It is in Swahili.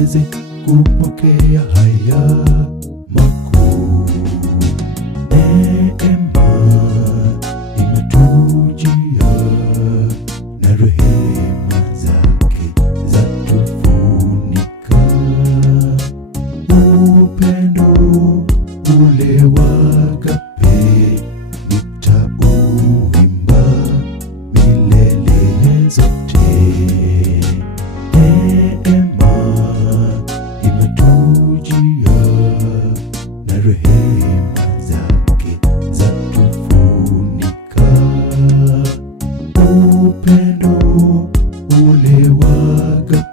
tuweze kupokea haya makuu. Neema imetujia na rehema zake zatufunika. Upendo ule wa agape nitauimba milele zote. Neema imetujia na rehema zake zatufunika. Upendo ule wa agape